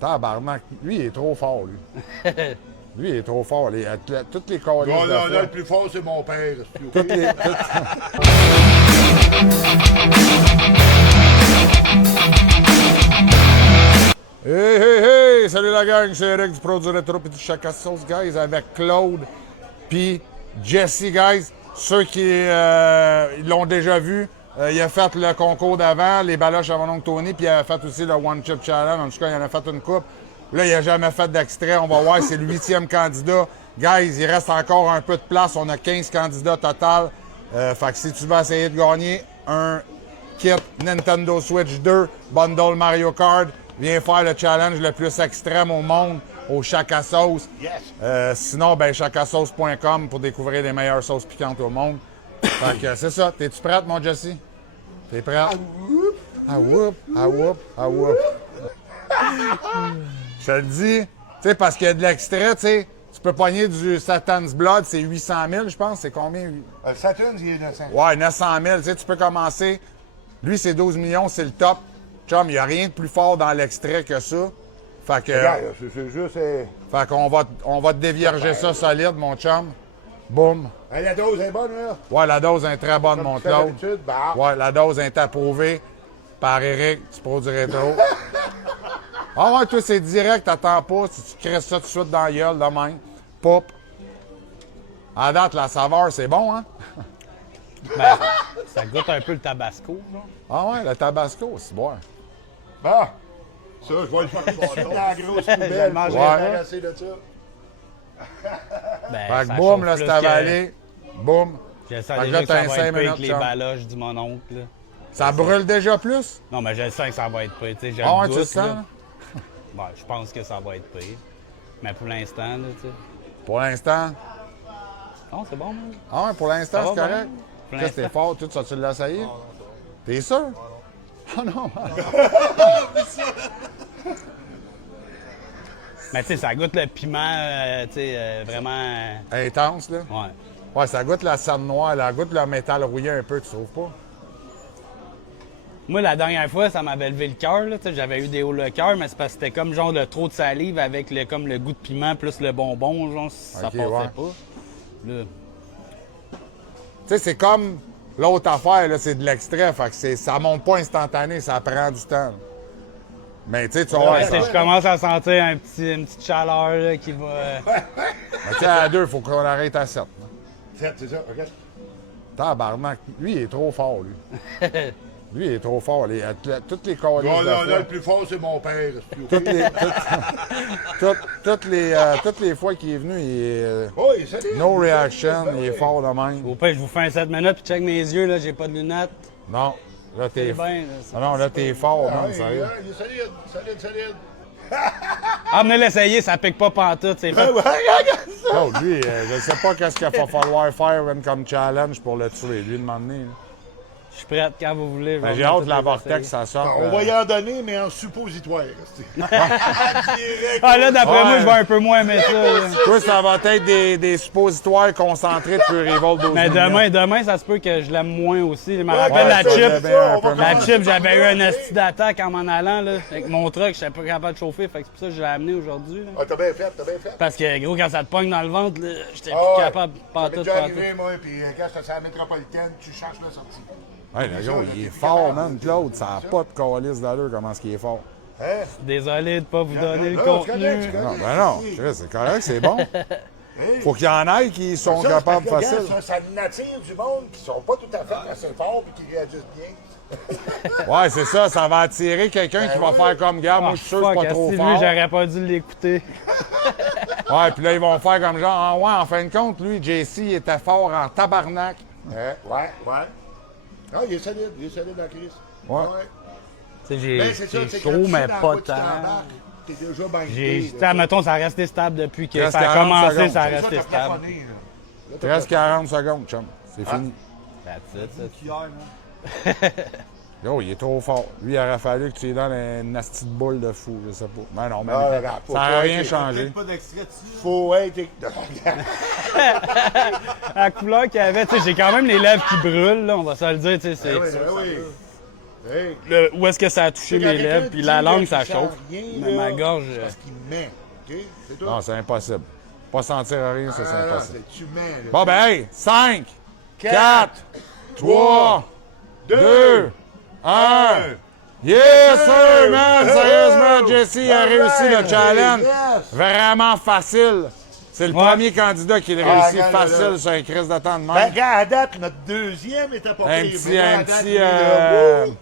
Tabarnak. Lui, il est trop fort, lui. Lui, il est trop fort. Toutes les calices Non, de non, fois. là, le plus fort, c'est mon père. Toutes les... Hey, hey, hey! Salut la gang, c'est Eric du Pro du Rétro pis du Chaka Sauce, guys, avec Claude puis Jesse, guys. Ceux qui ils l'ont déjà vu, il a fait le concours d'avant, les baloches à mon oncle Tony, puis il a fait aussi le One Chip Challenge. En tout cas, il en a fait une coupe. Là, il n'a jamais fait d'extrait. On va voir, c'est le 8e candidat. Guys, il reste encore un peu de place. On a 15 candidats total. Fait que si tu veux essayer de gagner un kit Nintendo Switch 2, bundle Mario Kart, viens faire le challenge le plus extrême au monde au Chaka Sauce. Yes. Sinon, ben chakasauce.com pour découvrir les meilleures sauces piquantes au monde. Fait que c'est ça. T'es-tu prête, mon Jesse? T'es prête? Ah whoop, ah whoop, ah whoop. Je te le dis, tu sais, parce qu'il y a de l'extrait, tu sais. Tu peux pogner du Satan's Blood, c'est 800 000, je pense. C'est combien? Saturn, il est 900. Ouais, 900 000. Tu sais, tu peux commencer. Lui, c'est 12 millions, c'est le top. Chum, il n'y a rien de plus fort dans l'extrait que ça. Fait que. Regarde, c'est juste. Fait qu'on va te dévierger ça solide, mon chum. Boum. Hey, la dose est bonne, là. Ouais, la dose est très bonne, mon tu fais Claude. d'habitude, bah. Ouais, la dose est approuvée par Eric, du Pro du Rétro. Ah ouais, toi, c'est direct, t'attends pas. Tu crées ça tout de suite dans la gueule, de même. Pop. À date, la saveur, c'est bon, hein? Ben, ça goûte un peu le tabasco, genre. Ah ouais, le tabasco, c'est bon. Bah. Ça, je vais le faire tout de suite dans la grosse Je poubelle. le mangerai Ouais. pas. Assez de ça. Ben, Fait que ça boum, chauffe là, plus c'est avalé. Boum. Je Fait sens que déjà là, que t'as ça un va 5 être pire minutes, que les chum. baloches du mon oncle, là. Ça brûle déjà plus? Non, mais je sens que ça va être pire, tu sais. J'ai Ah ouais, le tu le doute, sens? là. Ouais, je pense que ça va être pire. Mais pour l'instant, là, tu sais. Pour l'instant. Non, c'est bon, moi. Ah ouais, pour l'instant, Ça va c'est correct. bien. Pour Qu'est-ce que t'es l'instant. fort, tout ça, tu l'as essayé? T'es sûr? Ah non. Mais tu sais, ça goûte le piment, tu sais, vraiment. Intense, là. Ouais. Ouais, ça goûte la cerne noire, là. Ça goûte le métal rouillé un peu, tu trouves pas? Moi, la dernière fois, ça m'avait levé le cœur, là. Tu sais, j'avais eu des hauts le cœur, mais c'est parce que c'était comme genre le trop de salive avec comme le goût de piment plus le bonbon, genre, ça Ok, passait ouais. pas. Là. Tu sais, c'est comme l'autre affaire, là, c'est de l'extrait. Fait que ça monte pas instantané, ça prend du temps. Mais tu sais, tu vas voir. Ouais, ça. je commence à sentir une petite chaleur là, qui va. Mais tu sais, à 2, il faut qu'on arrête à 7. 7, c'est ça, regarde. Tabarnak. Lui, il est trop fort, lui. Lui, il est trop fort. Toutes les calices Non, de non, fois. là, le plus fort, c'est mon père. Toutes les fois qu'il est venu, il est Oh, il est solide. no reaction, il est fort de même. Au pire, je vous fais un 7 minutes puis check mes yeux, là, j'ai pas de lunettes. Non, là, t'es C'est fort. bien, là. c'est- Ah non, là, t'es fort, Ah, man, il, sérieux. il est solide, solide, solide. Ah, venez l'essayer, ça pique pas pantoute, c'est fait. Ah, ouais, regarde ça. Non, lui, je sais pas qu'est-ce qu'il va falloir faire même comme challenge pour le tuer, lui, de m'emmener. Je suis prête quand vous voulez. je vais Ben, j'ai venir hâte toutes de la les vortex, essayer. ça sort. On va y en donner, mais en suppositoire. Direct. Ah, là, d'après Ouais. moi, je vais un peu moins aimer ça. là. Toi, ça va être des suppositoires concentrés de Pure Evil 12 Mais millions. demain, ça se peut que je l'aime moins aussi. Je me Ouais, rappelle la ça, chip. j'aime bien, on va La commencer. chip, j'avais eu un asti d'attaque en m'en allant, là. Avec mon truck, je n'étais pas capable de chauffer. Fait que c'est pour ça que je l'ai amené aujourd'hui. là. Ah, t'as bien fait, t'as bien fait. Parce que, gros, quand ça te pogne dans le ventre, là, j'étais Ah, plus ouais. capable Ça m'est pantoute, déjà pantoute. arrivé, moi, puis quand j'étais à la métropolitaine, tu cherches la sortie. Hey, le gars, il est fort, man, Claude. Ça n'a pas de calice d'allure, comment est-ce qu'il est fort. Hein? Désolé de pas vous donner le Là, contenu. tu connais, tu connais. Non, ben non, Chris, c'est correct, c'est bon. Faut qu'il y en ait qui sont Ça, capables c'est parce que, facile. regarde, ça attire du monde qui sont pas tout à fait assez forts et qui réagissent bien. Ouais, c'est ça, ça va attirer quelqu'un qui va oui. faire comme gars. Moi, je suis sûr que Fuck, c'est pas trop asti, fort. lui, j'aurais pas dû l'écouter. Ouais, puis là, ils vont faire comme genre, ah ouais, en fin de compte, lui, JC, il était fort en tabarnak. Ouais. Ah, il est solide dans la crise. Ouais. Tu sais, Ben, c'est ça, j'ai c'est chaud, quand tu sais mais dans pas quoi tu tant. t'embarques, t'es déjà J'ai, banqué. tu sais, mettons, ça a resté stable depuis que Reste ça a 40 commencé, secondes. ça a C'est ça, resté t'as stable. plafonné, là. Là, Il t'as reste 40 secondes, chum. C'est fini. That's it, ça. Yo, il est trop fort. Lui, il aurait fallu que tu lui donnes une nasty de boule de fou, je sais pas. Mais non, mais Ah, regarde, faut ça n'a pas rien être- changé. Pas d'extrait dessus. Faut être... La couleur qu'il avait, tu sais, j'ai quand même les lèvres qui brûlent, là, on va se le dire, tu sais, c'est... oui. Hey. Où est-ce que ça a touché Quand mes quelqu'un lèvres, te puis dit, la là, langue, qu'il ça sent chauffe. rien, Mais là, ma gorge. c'est parce qu'il ment. OK? C'est tout. Non, c'est impossible. Pas sentir rien, ça, c'est Ah, non, impossible. tu mens. là. Bon, ben, hey, 5, 4, Quatre, 3, 2, 2, 1. Yes, sir, man! Sérieusement, Jesse a réussi le challenge. Yes. Vraiment facile. C'est le Ouais. premier candidat qui le réussit regarde, facile là. sur un crise de temps de Ben, même. gars, à date, notre deuxième était pas Un pire, petit, mais là, à un date, petit, lui, là, wouh!